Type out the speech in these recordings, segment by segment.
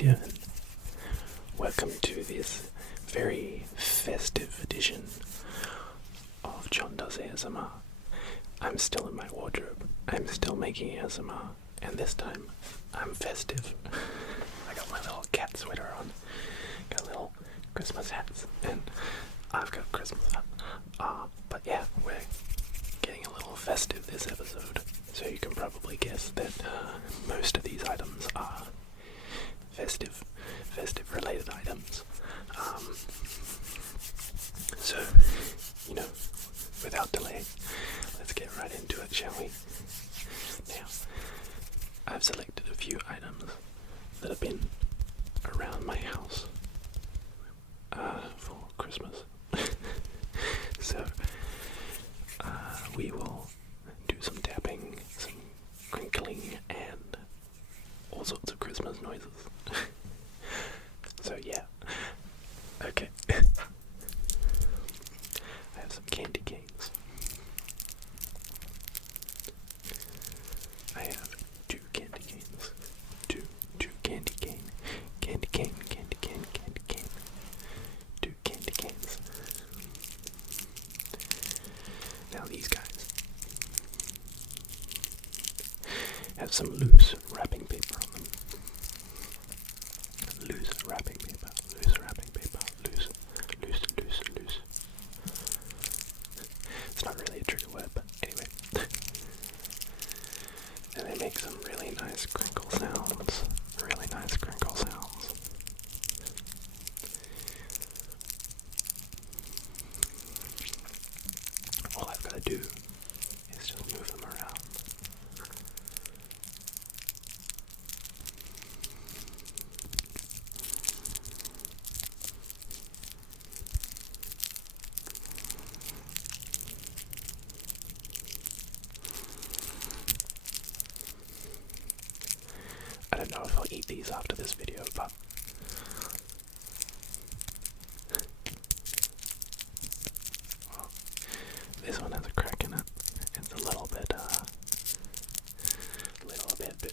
doing? Welcome to this very festive edition of John Does ASMR. I'm still in my wardrobe. I'm still making ASMR, and this time I'm festive. I got my little cat sweater on, got little Christmas hats, and I've got a Christmas hat. But yeah, we're getting a little festive this episode, so you can probably guess that most of these items are festive related items. So, without delay, let's get right into it, shall we? Now, I've selected a few items that have been around my house for Christmas. So, we will do some tapping, some crinkling, and all sorts of Christmas noises. So yeah, okay. I have some candy canes. I have two candy canes. Two candy cane. Candy cane. Two candy canes. Now these guys have some loose wrapping paper on them. Loose wrapping paper. It's not really a trigger word, but anyway. And they make some really nice crinkle sounds. All I've got to do is just move them around. I don't know if I'll eat these after this video, but this one has a crack in it. It's a little bit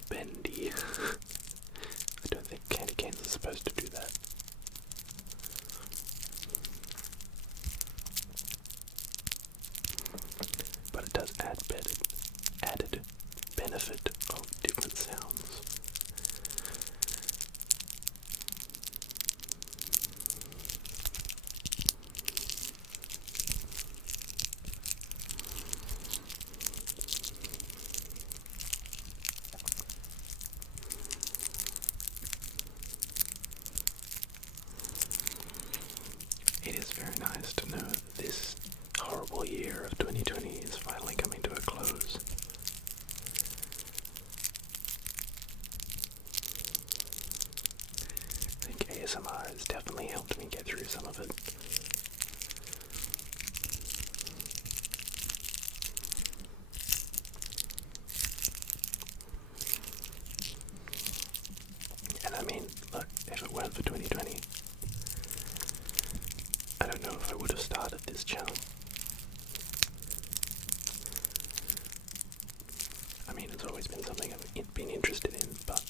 bendy. I don't think candy canes are supposed to do that. But it does add added benefit of different sounds. It is very nice to know that this horrible year of 2020 is finally coming to a close. I think ASMR has definitely helped me get through some of it. And I mean, look, if it weren't for 2020, I don't know if I would have started this channel. I mean, it's always been something I've been interested in, but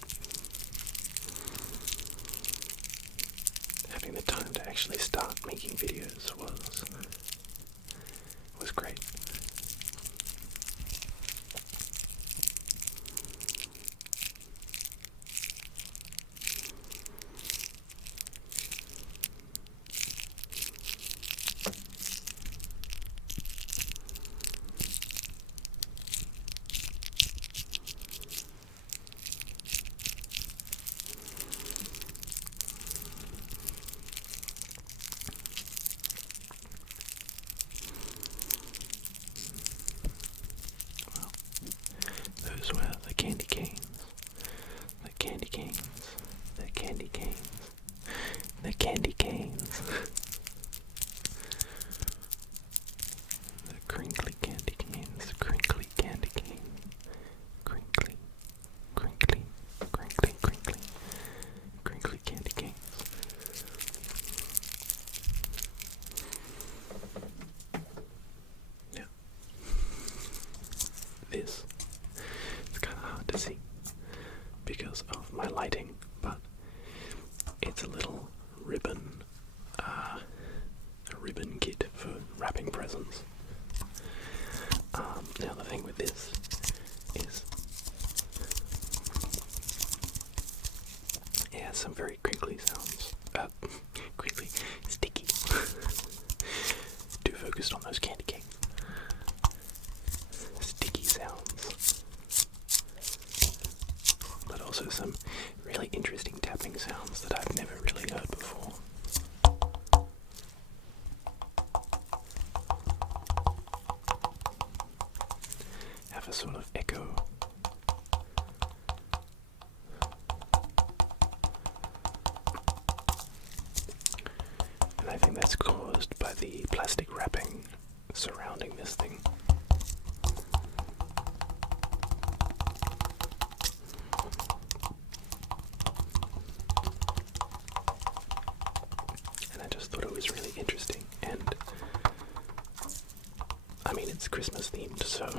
having the time to actually start making videos was great. Those were the candy canes. The candy canes. The candy canes. The candy canes. The crinkly candy canes. Crinkly candy cane. Crinkly. Crinkly. Crinkly. Crinkly. Crinkly candy canes. Yeah. This is kind of hard to see because of my lighting, but has some very crinkly sounds. Crinkly, sticky. Too focused on those candy canes. Sticky sounds. But also some really interesting tapping sounds that I've never really heard before. Have a sort of echo. And I think that's caused by the plastic wrapping surrounding this thing. And I just thought it was really interesting, and I mean, it's Christmas themed, so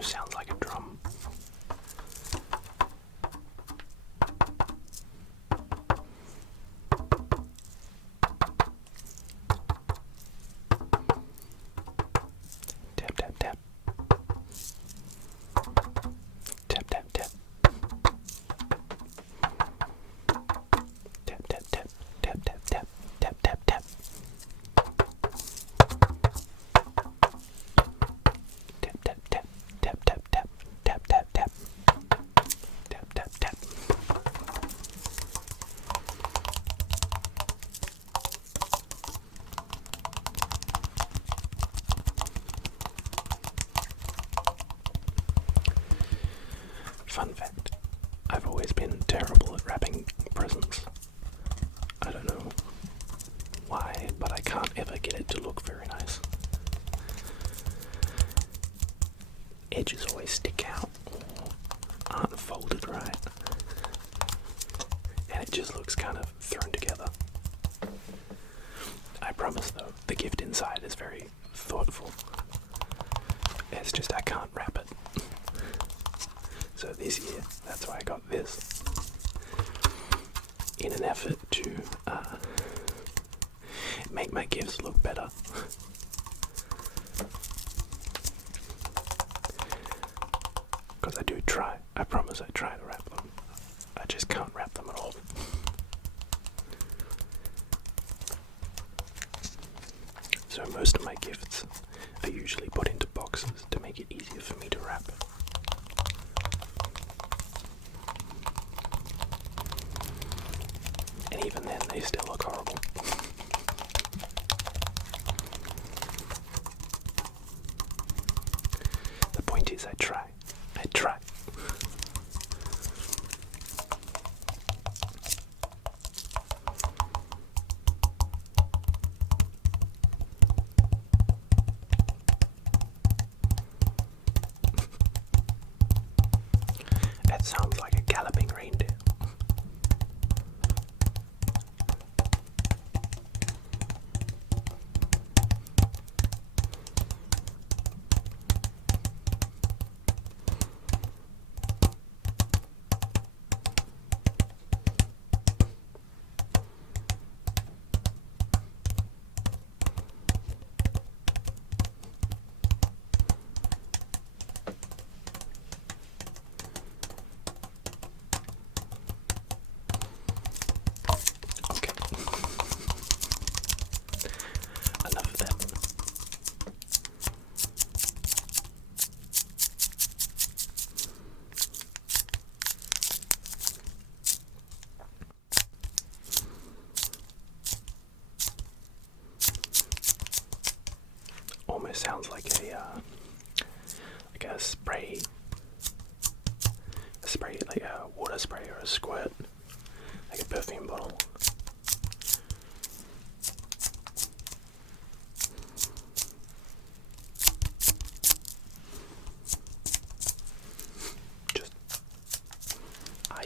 sounds like a drum. Tap, tap, tap. Tap, tap, tap. Tap, tap, tap. Tap, tap, tap. Tap, tap, tap. Tap, tap, tap. Tap, tap, tap. Tap, tap, tap. Tap, tap, tap. Fun fact, I've always been terrible at wrapping presents. I don't know why, but I can't ever get it to look very nice. Edges always stick out or aren't folded right, and it just looks kind of thrown together. I promise though, the gift inside is very thoughtful. It's just I can't wrap it. So this year, that's why I got this, in an effort to make my gifts look better. Because I do try. I promise I try to wrap them. I just can't wrap them at all. So most of my gifts are usually put into boxes to make it easier for me to wrap. And even then, they still look horrible. The point is, I try. I try. That sounds like a galloping reindeer. sounds like a spray, like a water spray or a squirt, like a perfume bottle.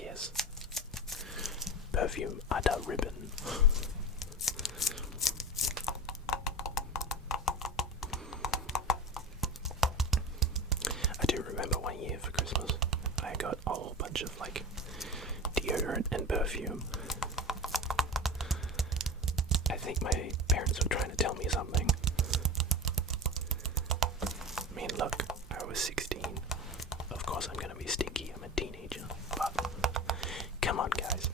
Yes, perfume Ada ribbon. I do remember one year for Christmas, I got a whole bunch of like deodorant and perfume. I think my parents were trying to tell me something. I mean, look, I was 16. Of course I'm gonna be stinky, I'm a teenager, but come on guys.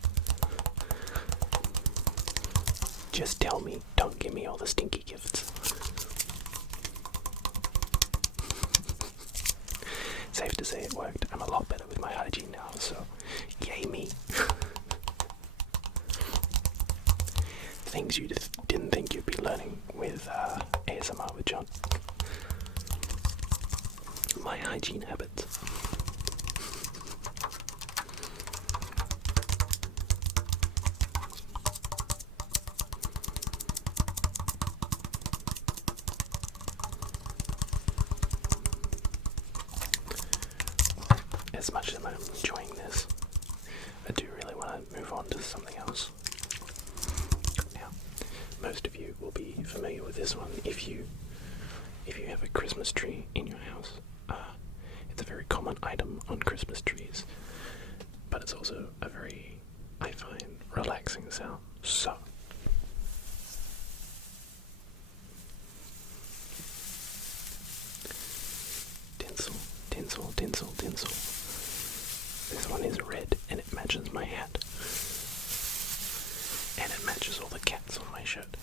Just tell me, don't give me all the stinky gifts. Safe to say it worked. I'm a lot better with my hygiene now, so yay me. Things you didn't think you'd be learning with ASMR with John. My hygiene habits. As much as I'm enjoying this, I do really want to move on to something else. Now, most of you will be familiar with this one if you have a Christmas tree in your house. It's a very common item on Christmas trees, but it's also a very, I find, relaxing sound. So, tinsel, tinsel, tinsel, tinsel. This one is red and it matches my hat. And it matches all the cats on my shirt.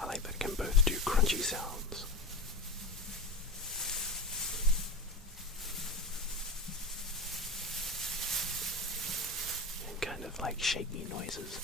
I like that it can both do crunchy sounds. And kind of like shaky noises.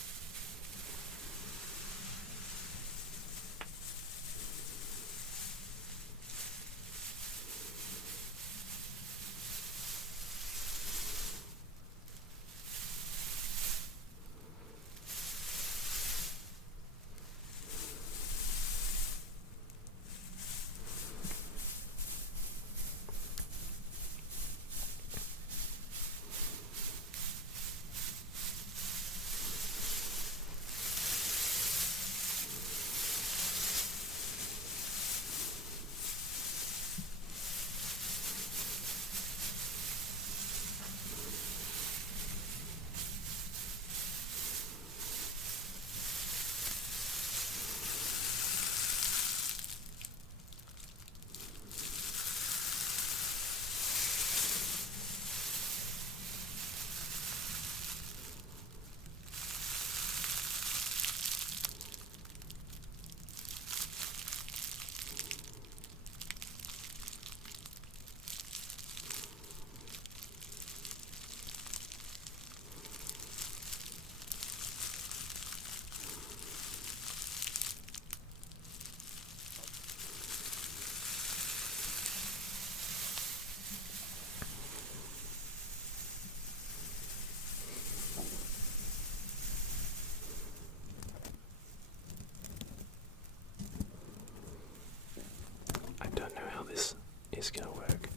Is gonna work.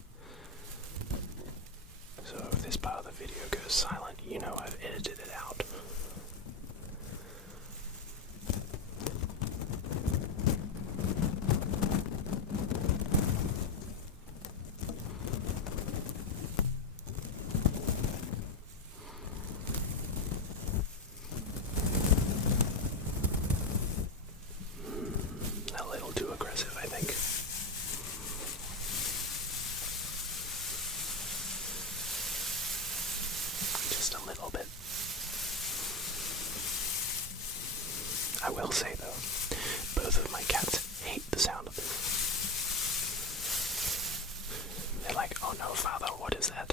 So if this part of the video goes silent, you know I've edited it out. A little too aggressive, I think. Just a little bit. I will say though, both of my cats hate the sound of this. They're like, "Oh no, father, what is that?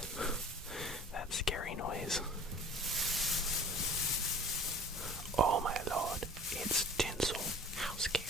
That scary noise." Oh my lord, it's Tinsel. How scary.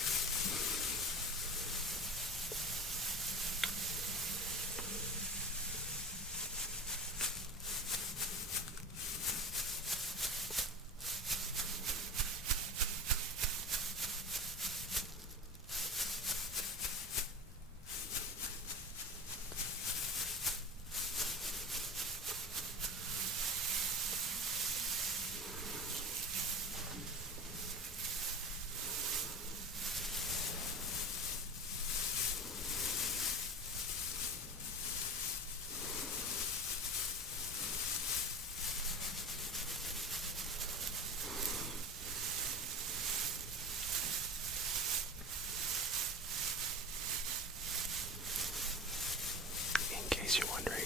In case you're wondering,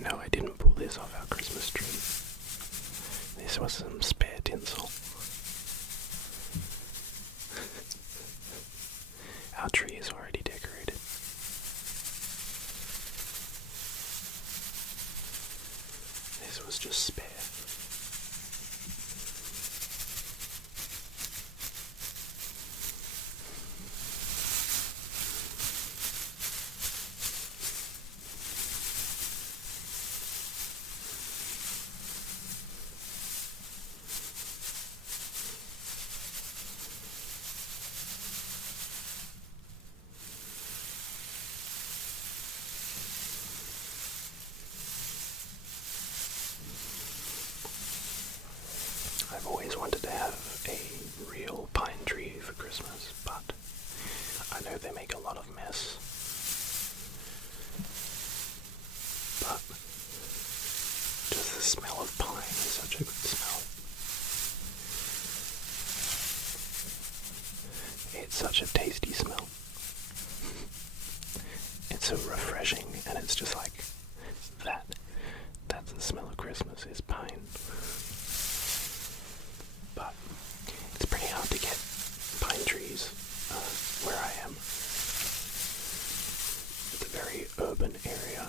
no, I didn't pull this off our Christmas tree. This was some spare tinsel. Our tree is already decorated. This was just spare. I've always wanted to have a real pine tree for Christmas, but I know they make a lot of mess. But just the smell of pine is such a good smell. It's such a tasty smell. It's so refreshing, and it's just like that. That's the smell of Christmas, is pine. But it's pretty hard to get pine trees where I am. It's a very urban area.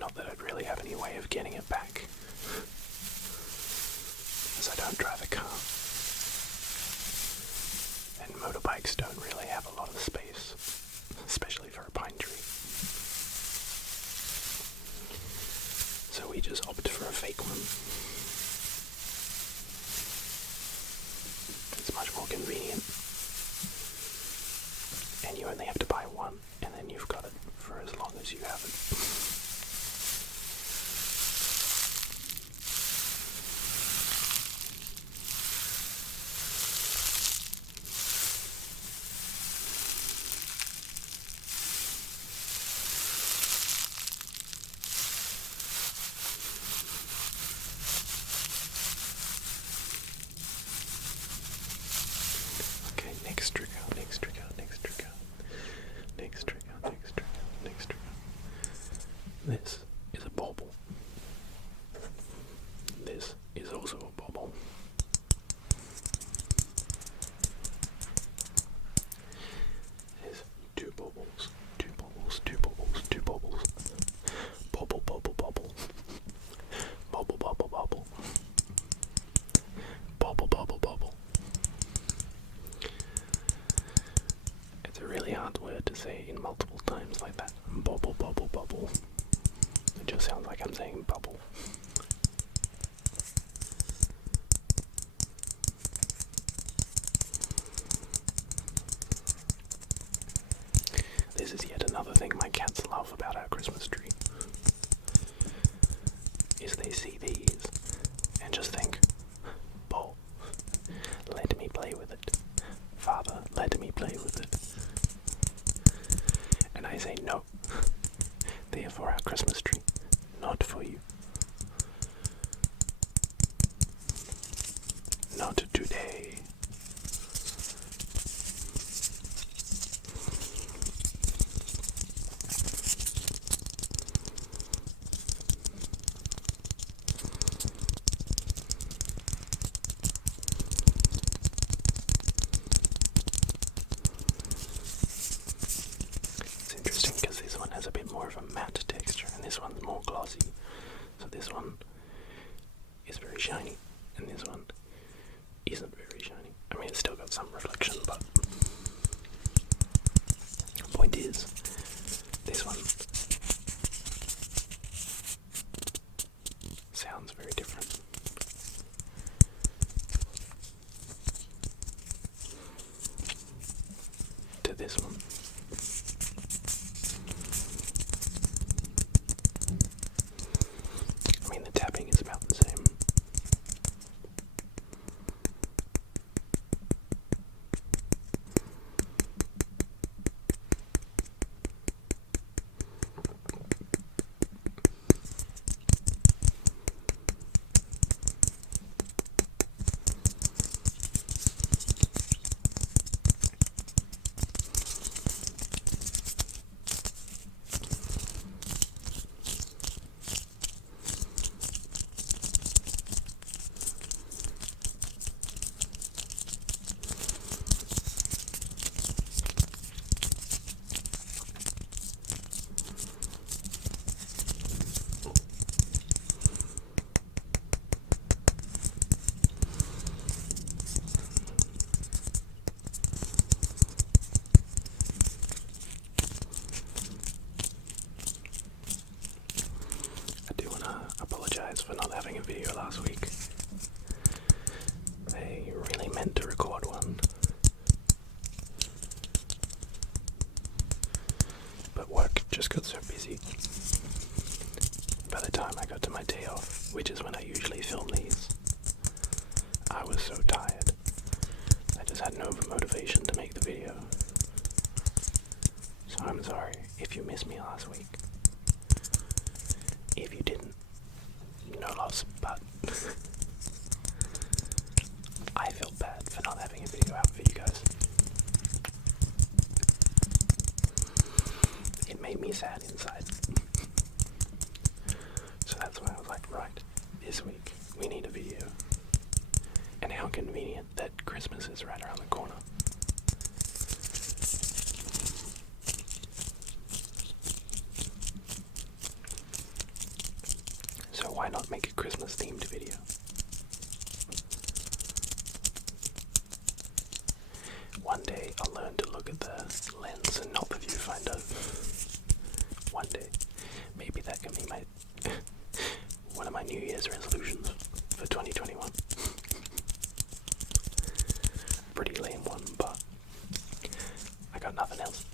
Not that I'd really have any way of getting it back, as I don't drive a car. And motorbikes don't really have a lot of space, especially for a pine tree. So we just opted for a fake one. It's much more convenient. And you only have to buy one, and then you've got it for as long as you have it. Next trigger. This is a bauble. This is also a bauble. There's two baubles. Bauble. Bauble. It's a really hard word to say in multiple times like that. Bauble. It just sounds like I'm saying bubble. This is yet another thing my cats love about our Christmas tree. Is they see these and just think, "Bo, let me play with it. Father, let me play with it." And I say, "No, they are for our Christmas tree, not for you. Not today." more of a matte texture, and this one's more glossy. So this one is very shiny, and this one isn't very shiny. I mean, it's still got some reflection, but the point is, this one sounds very different. To this one. I mean, the tapping is about the same. For not having a video last week. I really meant to record one, but work just got so busy. By the time I got to my day off, which is when I usually film these, I was so tired. I just had no motivation to make the video. So I'm sorry if you missed me last week. If you didn't, no loss, but I felt bad for not having a video out for you guys. It made me sad inside. So that's why I was like, right, this week we need a video. And how convenient that Christmas is right around the corner. So why not make a Christmas themed video? One day I'll learn to look at the lens and not the viewfinder. One day. Maybe that can be my one of my New Year's resolutions for 2021. Pretty lame one, but I got nothing else.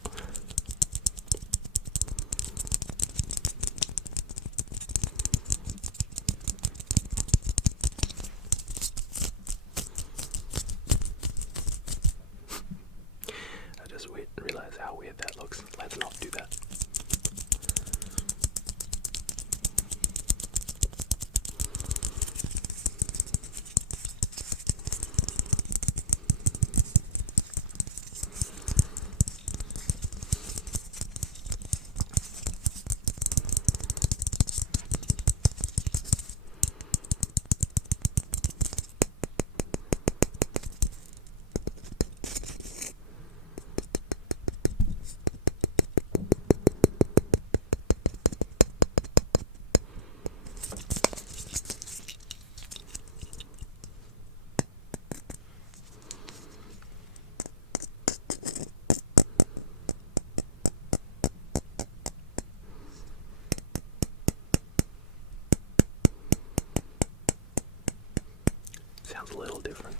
Realize how weird that looks. Let's not do that. Sounds a little different.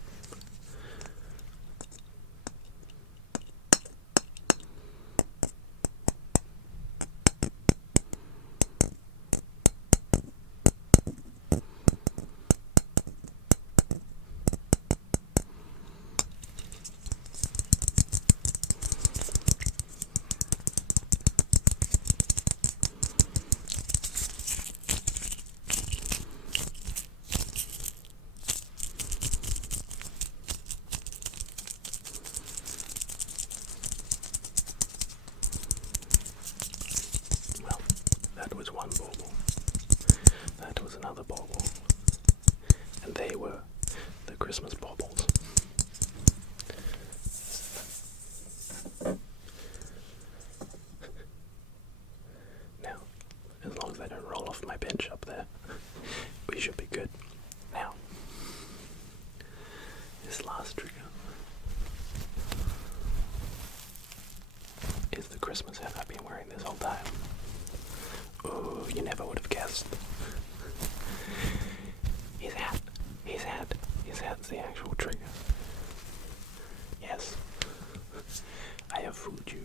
That was one bauble. That was another bauble. And they were the Christmas baubles. this whole time. Oh, you never would have guessed. His hat's the actual trigger. Yes, I have fooled you.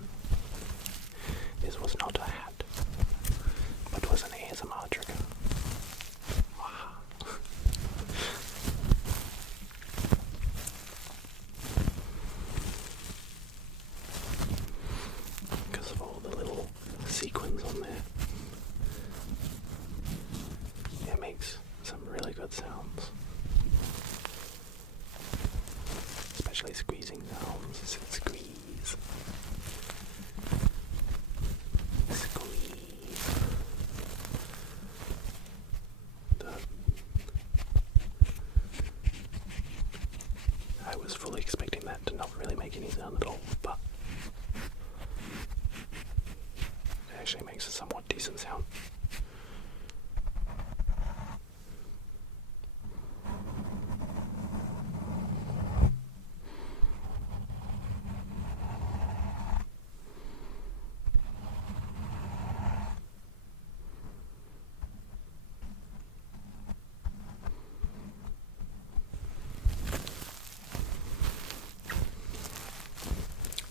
This was not a hat, but was an ASMR trigger. Because of all the little sequins on there, it makes some really good sounds. Especially squeezing sounds. Squeeze. Squeeze. I was fully expecting that to not really make any sound at all, but it actually makes a somewhat decent sound.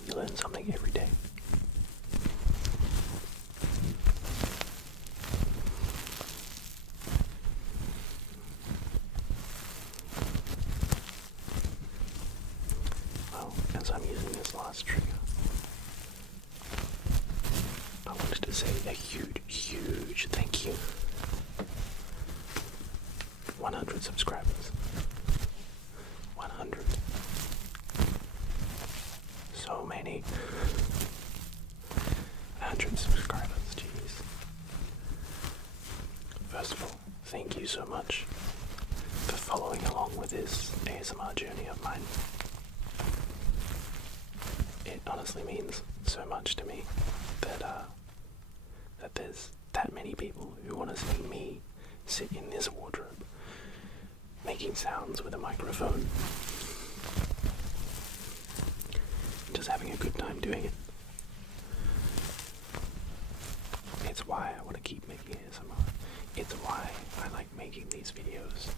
You learn something every day. Well, as I'm using this last trigger, I wanted to say a huge thank you. 100 subscribers. 100. So many. 100 subscribers, jeez. First of all, thank you so much for following along with this ASMR journey of mine. It honestly means so much to me that there's that many people who want to see me sit in this wardrobe making sounds with a microphone. Just having a good time doing it. It's why I want to keep making ASMR. It's why I like making these videos.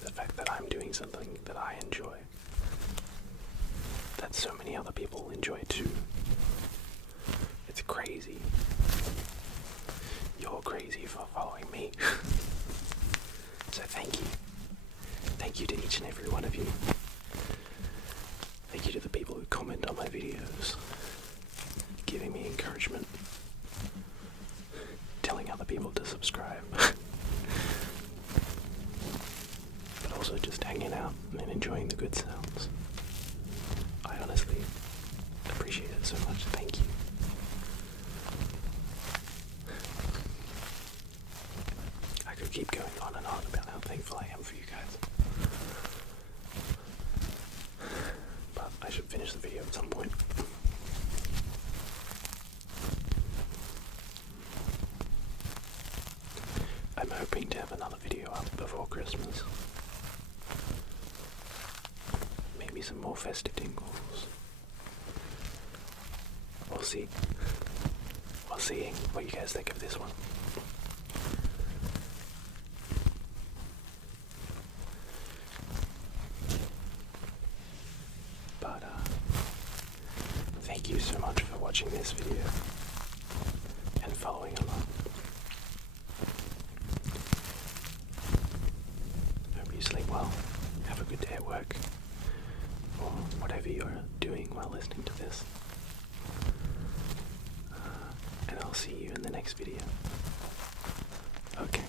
The fact that I'm doing something that I enjoy, that so many other people enjoy too. It's crazy. You're crazy for following me. So thank you. Thank you to each and every one of you. Thank you to the people who comment on my videos, giving me encouragement, telling other people to subscribe, but also just hanging out and enjoying the good sounds. I honestly appreciate it so much. Thank you. I could keep going on and on about how thankful I am for you guys. I should finish the video at some point. I'm hoping to have another video up before Christmas. Maybe some more festive tingles. We'll see. We'll see what you guys think of this one. Thank you so much for watching this video and following along. Hope you sleep well, have a good day at work, or whatever you're doing while listening to this. And I'll see you in the next video. Okay.